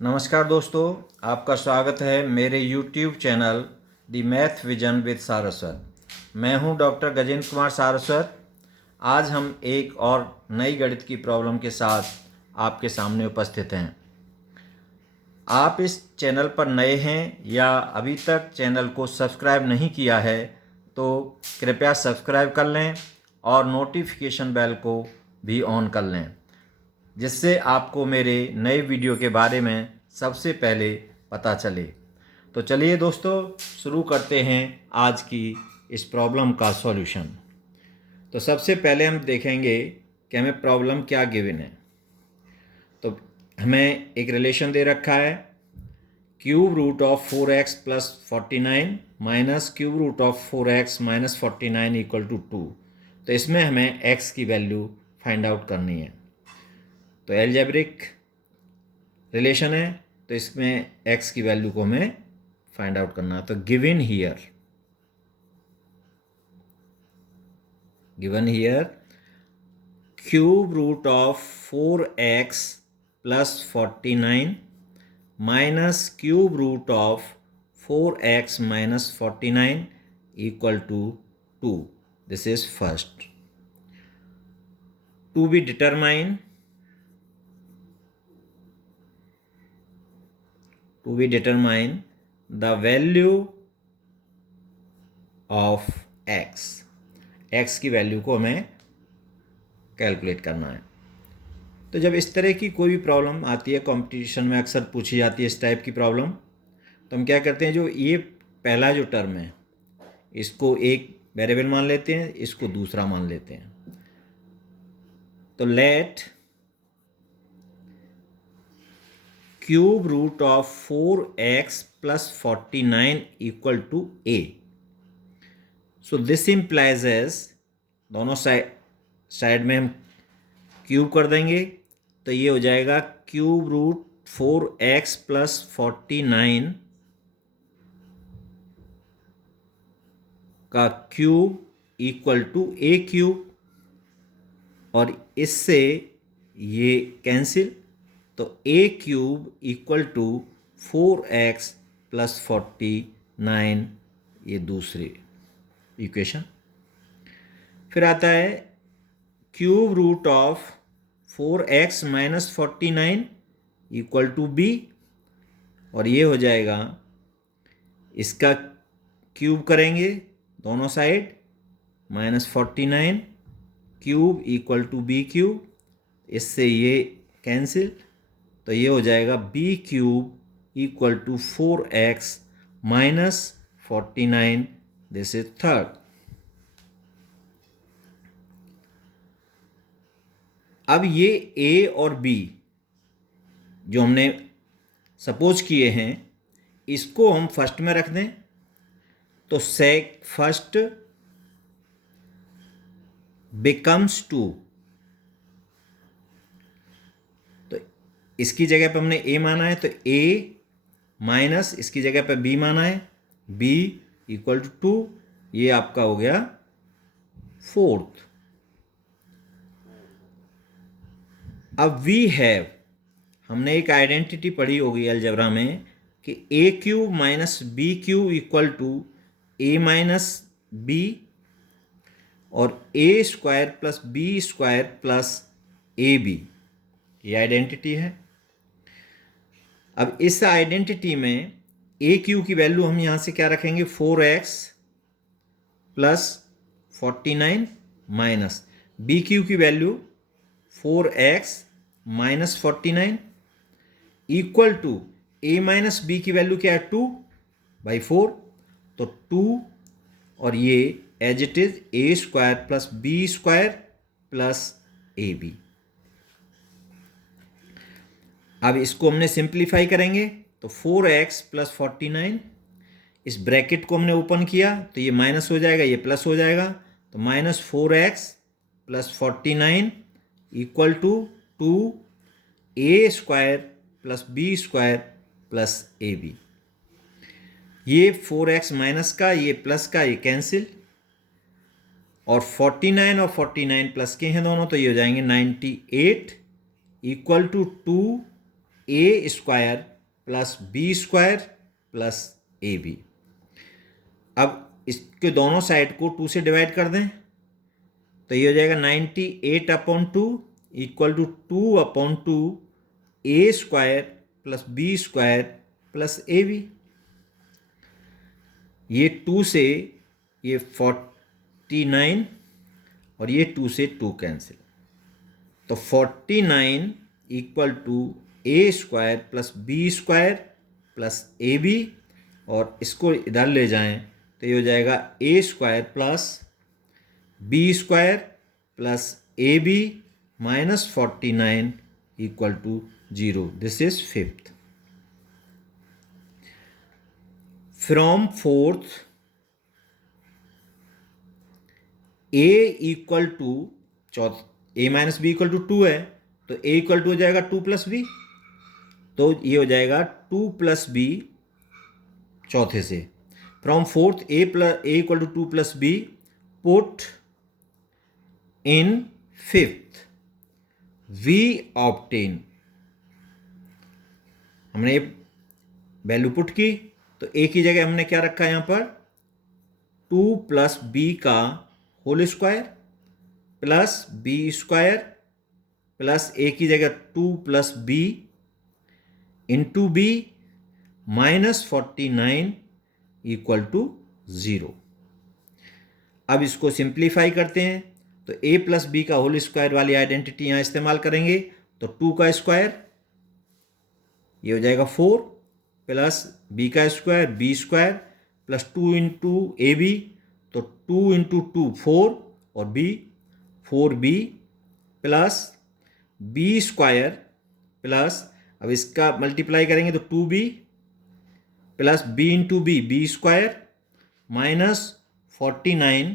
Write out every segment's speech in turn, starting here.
नमस्कार दोस्तों, आपका स्वागत है मेरे YouTube channel the math vision with Saraswat. मैं हूं डॉक्टर गजेंद्र कुमार सारस्वत। आज हम एक और नई गणित की प्रॉब्लम के साथ आपके सामने उपस्थित हैं। आप इस चैनल पर नए हैं या अभी तक चैनल को सब्सक्राइब नहीं किया है तो कृपया सब्सक्राइब कर लें और नोटिफिकेशन बेल को भी ऑन कर लें, जिससे आपको मेरे नए वीडियो के बारे में सबसे पहले पता चले। तो चलिए दोस्तों, शुरू करते हैं आज की इस प्रॉब्लम का सॉल्यूशन। तो सबसे पहले हम देखेंगे कि हमें प्रॉब्लम क्या गिवन है। तो हमें एक रिलेशन दे रखा है, cube root of 4x plus 49 minus cube root of 4x minus 49 equal to 2। तो इसमें हमें x की वैल्यू फाइंड आउट करनी है। तो एल्जेब्रिक रिलेशन है, तो इसमें x की वैल्यू को हमें फाइंड आउट करना है। तो given here cube root of 4x plus 49 minus cube root of 4x minus 49 equal to 2। This is first. To be determine the value of x की वैल्यू को हमें कैलकुलेट करना है। तो जब इस तरह की कोई भी प्रॉब्लम आती है, कंपटीशन में अक्सर पूछी जाती है इस टाइप की प्रॉब्लम, तो हम क्या करते हैं, जो ये पहला जो टर्म है इसको एक वेरिएबल मान लेते हैं, इसको दूसरा मान लेते हैं। तो let cube root of 4x plus 49 equal to a। So this implies as, दोनों साइड में हम क्यूब कर देंगे, तो ये हो जाएगा क्यूब रूट 4x प्लस 49 का cube equal to a cube, और इससे ये कैंसिल, तो a cube equal to 4x plus 49, ये दूसरी इक्वेशन। फिर आता है cube root of 4x minus 49 equal to b, और ये हो जाएगा, इसका क्यूब करेंगे दोनों side, minus 49 cube equal to b cube, इससे ये कैंसिल, तो ये हो जाएगा b cube equal to 4x minus 49। This is third. अब ये a और b जो हमने सपोज किए हैं, इसको हम फर्स्ट में रख दें, तो सेक फर्स्ट बिकम्स 2। तो इसकी जगह पे हमने a माना है, तो a माइनस इसकी जगह पे b माना है, b इक्वल टू 2, ये आपका हो गया फोर्थ। अब वी हैव, हमने एक आइडेंटिटी पढ़ी होगी अलजेब्रा में कि A cube minus B cube equal to A minus B, और A square plus B square plus A B, ये आइडेंटिटी है। अब इस आइडेंटिटी में ए क्यू की वैल्यू हम यहाँ से क्या रखेंगे, 4x plus 49 minus B Q की value 4x minus 49 equal to a minus B की वैल्यू क्या है, 2/4, तो 2, और ये as it is a square plus B square plus A B. अब इसको हमने सिंप्लीफाई करेंगे, तो 4x प्लस 49, इस ब्रैकेट को हमने ओपन किया तो ये माइनस हो जाएगा, ये प्लस हो जाएगा, तो minus 4x plus 49 equal to 2a square plus B square plus A B. ये 4x माइनस का, ये प्लस का, ये कैंसिल, और 49 और 49 प्लस के हैं दोनों, तो ये हो जाएंगे 98 equal to 2a square plus B square plus A B. अब इसके दोनों साइड को 2 से डिवाइड कर दें तो ये हो जाएगा 98/2 equal to 2/2 a square plus B square plus A B. ये 2 से ये 49 और ये 2 से 2 कैंसिल, तो 49 equal to A square plus B square plus A B, और इसको इधर ले जाएं तो ये हो जाएगा A square plus B square plus A B minus 49 equal to 0। This is fifth. From fourth A equal to A minus B equal to 2 है, तो ए इक्वल टू हो जाएगा 2 प्लस बी, तो ये हो जाएगा 2 प्लस बी चौथे से। From fourth A equal to 2 plus b put in fifth we obtain. हमने वैल्यू पुट की तो ए की जगह हमने क्या रखा है यहाँ पर 2 प्लस बी का whole square plus B square plus A की जगह 2 plus B into B minus 49 equal to 0। अब इसको सिंप्लीफाई करते हैं तो ए प्लस बी का होल स्क्वायर वाली आइडेंटिटी यहाँ इस्तेमाल करेंगे तो 2 का स्क्वायर ये हो जाएगा 4 प्लस बी का square b square plus 2 into a b, तो 2 इंटू 2 4 और b 4b plus B square plus, अब इसका मल्टीप्लाई करेंगे तो 2b plus B into b square minus 49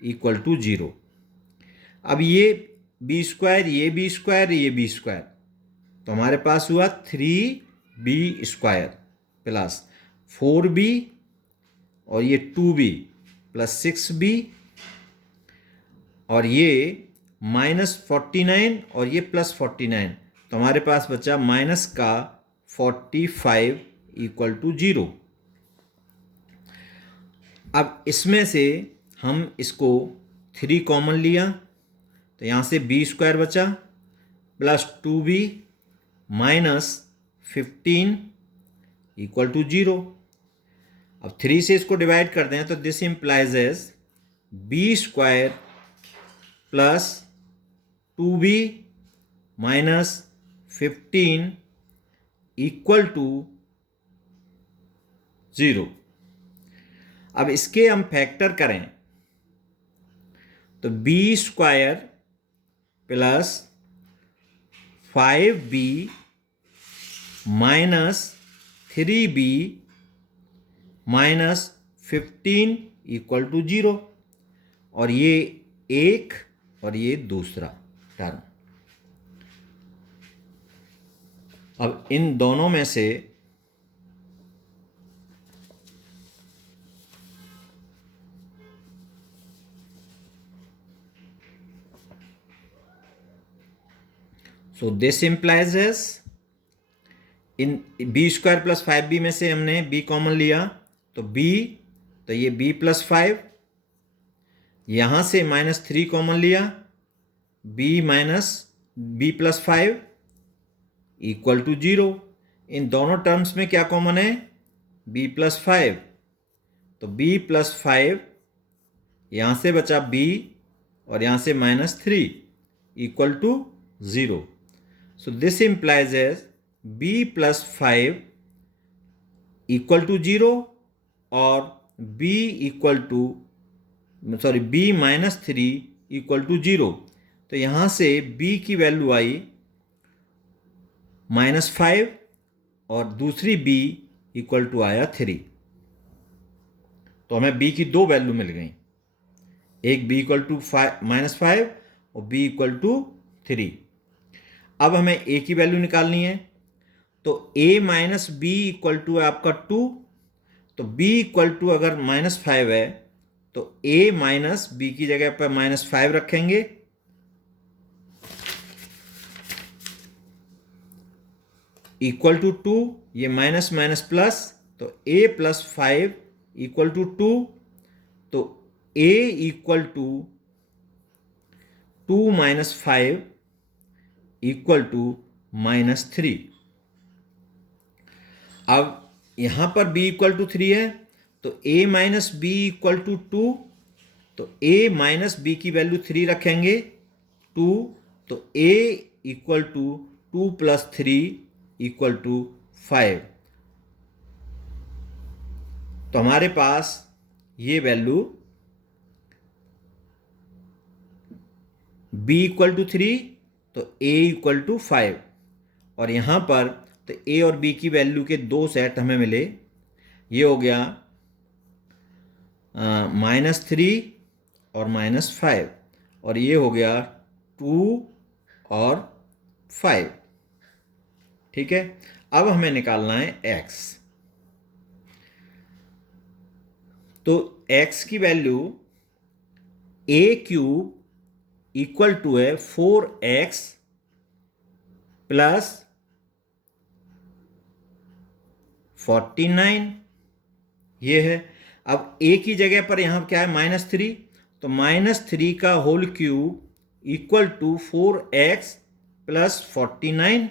equal to 0। अब ये बी स्क्वायर ये बी स्क्वायर ये बी स्क्वायर, तो हमारे पास हुआ 3b स्क्वायर प्लस 4b और ये 2b प्लस 6b और ये माइनस 49 और ये प्लस 49, तो हमारे पास बचा माइनस का 45 इक्वल टू 0। अब इसमें से हम इसको 3 कॉमन लिया तो यहाँ से बी स्क्वायर बचा plus 2b minus 15 equal to 0। अब 3 से इसको डिवाइड करते हैं तो this implies as b square plus 2b minus 15 equal to 0। अब इसके हम फैक्टर करें तो b square plus 5b minus 3b minus 15 equal to 0, और ये एक और ये दूसरा टर्म। अब इन दोनों में से सो दिस इम्प्लाइज एस इन बी स्क्वायर प्लस 5b में से हमने b कॉमन लिया तो b, तो ये b प्लस 5, यहां से माइनस 3 कॉमन लिया b minus b plus 5 equal to 0। इन दोनों टर्म्स में क्या कॉमन है b प्लस 5, तो b प्लस 5 यहां से बचा b और यहां से minus 3 equal to 0। So this implies as b plus 5 equal to 0 और b equal to b minus 3 equal to 0। तो यहाँ से b की वैल्यू आई -5 और दूसरी b इक्वल टू आया 3, तो हमें b की 2 वैल्यू मिल गई, एक b इक्वल टू -5 और b इक्वल टू 3। अब हमें a की वैल्यू निकालनी है तो a minus B equal to है आपका 2, तो b इक्वल टू अगर -5 है तो a माइनस बी की जगह पर -5 रखेंगे इक्वल टू 2, ये माइनस माइनस प्लस, तो a प्लस 5 इक्वल टू 2, तो a equal to 2 minus 5 equal to -3। अब यहाँ पर b इक्वल टू 3 है, तो a minus B equal to 2, तो a माइनस बी की वैल्यू 3 रखेंगे 2, तो a equal to 2 plus 3 equal to 5। तो हमारे पास ये वैल्यू b इक्वल टू 3, तो a इक्वल टू 5, और यहाँ पर तो a और b की वैल्यू के दो सेट हमें मिले। ये हो गया -3 और -5, और ये हो गया 2 और 5। ठीक है, अब हमें निकालना है x। तो x की वैल्यू a³ इक्वल टू है 4x प्लस 49, ये है। अब a की जगह पर यहाँ क्या है -3, तो -3 का whole cube equal to 4x plus 49।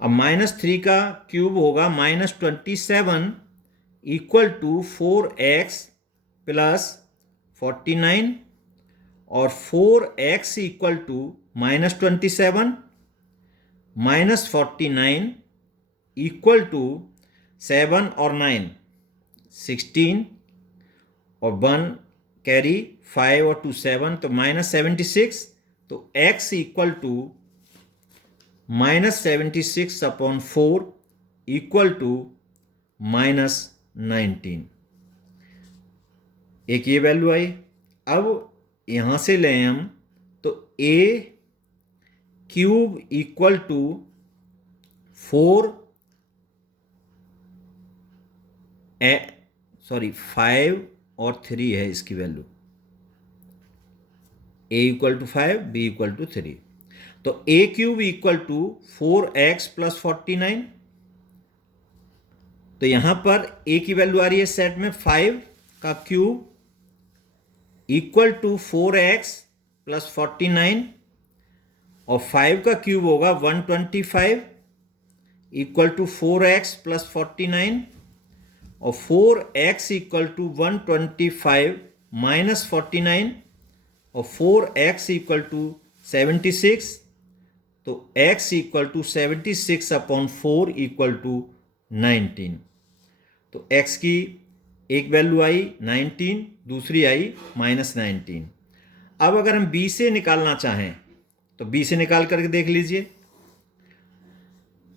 अब -3 का क्यूब होगा -27 इक्वल टू 4x प्लस 49, और 4x equal to -27 -49 equal to 7 और 9 16, और 1 कैरी 5 और 2 7, तो -76। तो x equal to -76 upon 4 equal to -19। एक ये वैल्यू आई। अब यहाँ से लें हम, तो a³ इक्वल टू 5 और 3 है इसकी value, a equal to 5, b equal to 3। तो a³ equal to 4x plus 49। तो यहां पर a की वैल्यू आ रही है सेट में 5 का cube equal to 4x plus 49, और 5 का क्यूब होगा 125 इक्वल टू 4x प्लस 49, और 4x इक्वल टू 125 माइनस 49, और 4x इक्वल टू 76। तो x equal to 76 upon 4 equal to 19। तो x की एक वैल्यू आई 19, दूसरी आई -19। अब अगर हम b से निकालना चाहें, तो b से निकाल करके देख लीजिए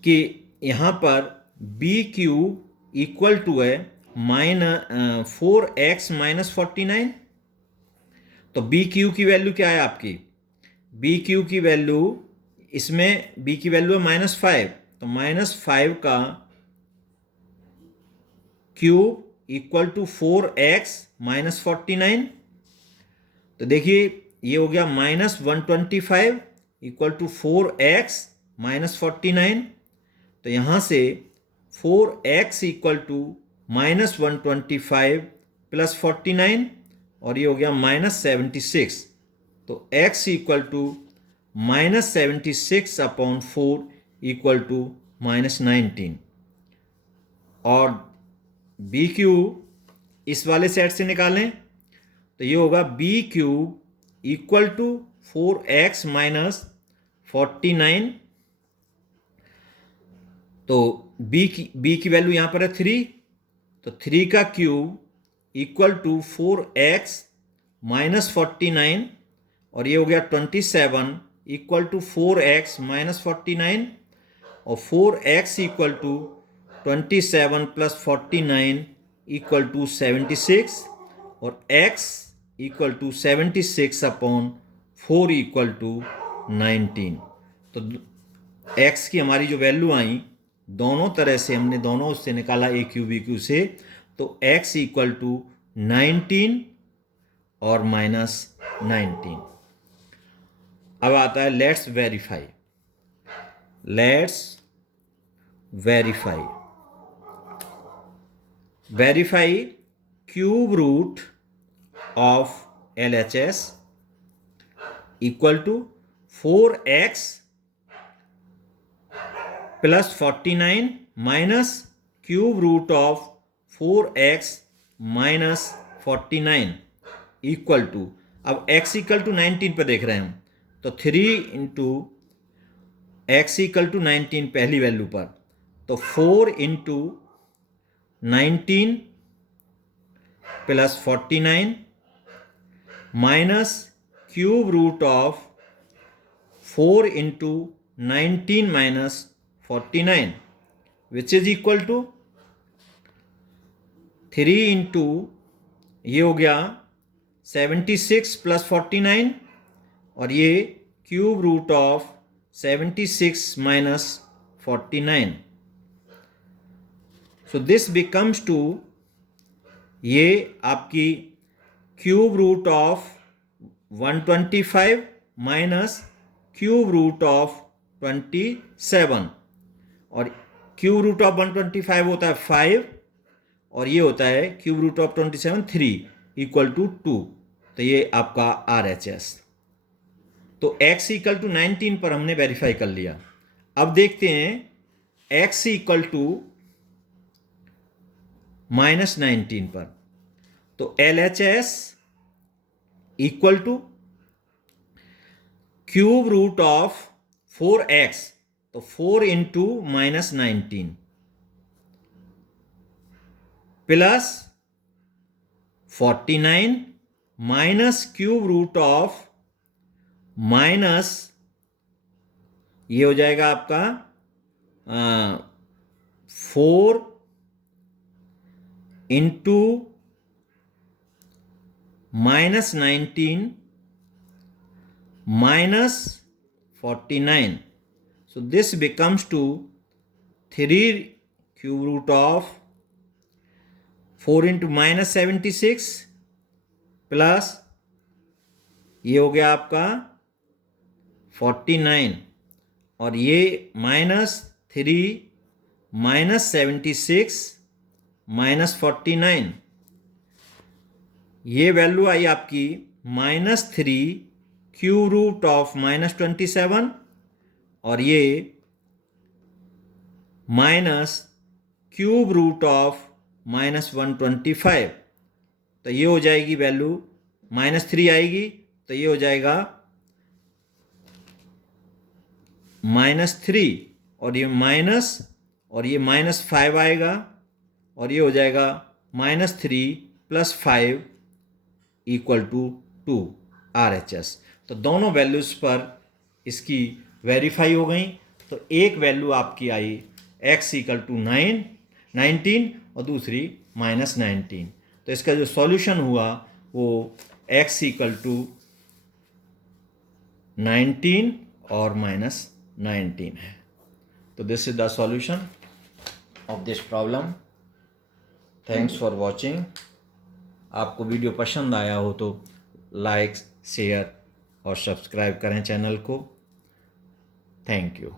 कि यहाँ पर b³ इक्वल टू है 4x माइनस 49। तो b³ की वैल्यू क्या है आपकी, b³ की वैल्यू, इसमें b की वैल्यू है -5, तो -5 का cube equal to 4x minus 49। तो देखिए ये हो गया -125 इक्वल टू 4x माइनस 49। तो यहाँ से 4x इक्वल टू -125 प्लस 49, और ये हो गया -76। तो x equal to -76 upon 4 equal to -19। और b³ इस वाले सेट से निकालें, तो ये होगा b³ equal to 4x minus 49। तो b की वैल्यू यहाँ पर है 3, तो 3 का cube equal to 4x minus 49, और ये हो गया 27 इक्वल टू 4x माइनस 49, और 4x equal to 27 plus 49 equal to 76, और x equal to 76 upon 4 equal to 19। तो x की हमारी जो वैल्यू आई, दोनों तरह से हमने दोनों उससे निकाला a³ b³ से, तो x इक्वल टू 19 और -19। अब आता है let's verify. Let's verify cube root of LHS equal to 4x plus 49 minus cube root of 4x minus 49 equal to, अब x इक्वल टू 19 पर देख रहे हैं हम, तो 3 इंटू एक्स इक्वल टू 19 पहली वैल्यू पर, तो 4 into 19 plus 49 minus cube root of 4 into 19 minus 49 which is equal to 3 into ये हो गया 76 प्लस 49 और ये cube root of 76 minus 49. So this becomes to, ये आपकी cube root of 125 minus cube root of 27, और क्यूब रूट ऑफ 125 होता है 5 और ये होता है cube root of 27 3 equal to 2. तो ये आपका RHS. तो x इक्वल टू 19 पर हमने वेरीफाई कर लिया. अब देखते हैं x इक्वल टू माइनस 19 पर, तो LHS equal to cube root of 4x, तो 4 into minus 19 plus 49 minus cube root of minus ये हो जाएगा आपका 4 into minus 19 minus 49. So this becomes to 3 cube root of 4 into minus 76 plus ये हो गया आपका 49 और ये माइनस 3 माइनस 76 माइनस 49, ये वैल्यू आई आपकी minus 3 cube root of minus 27 और ये minus cube root of minus 125. तो ये हो जाएगी वैल्यू माइनस 3 आएगी, तो ये हो जाएगा माइनस 3 और ये माइनस 5 आएगा और ये हो जाएगा minus 3 plus 5 equal to 2 RHS. तो दोनों वैल्यूज़ पर इसकी वेरीफाई हो गई. तो एक वैल्यू आपकी आई x इक्वल टू 19 और दूसरी माइनस 19. तो इसका जो सॉल्यूशन हुआ वो x इक्वल टू 19 और माइनस 19 है. तो this is the solution of this problem. Thanks for watching. आपको वीडियो पसंद आया हो तो लाइक, शेयर और सब्सक्राइब करें चैनल को. Thank you.